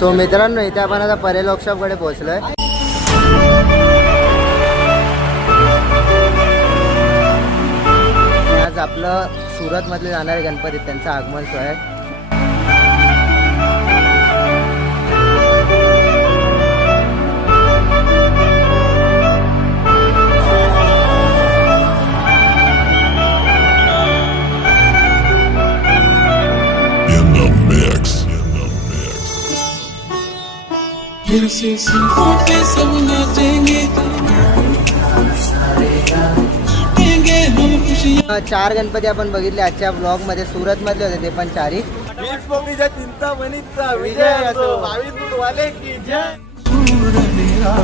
तो मित्रांनो इथे आपण आता परेल वर्कशॉप कडे पोहोचलोय. आज आपलं सुरत मधले जाणारे गणपती त्यांचं आगमन सोहळा आहे. फिर से सिंहों पे सब नाचेंगे हम खुशियां. 4 गणपती आपण बघितले आजच्या ब्लॉग मध्ये. सुरत मधले होते ते पण 4. चिंतामणीचा विजय असो. 22 फूट वाले की जय. सूर मेरा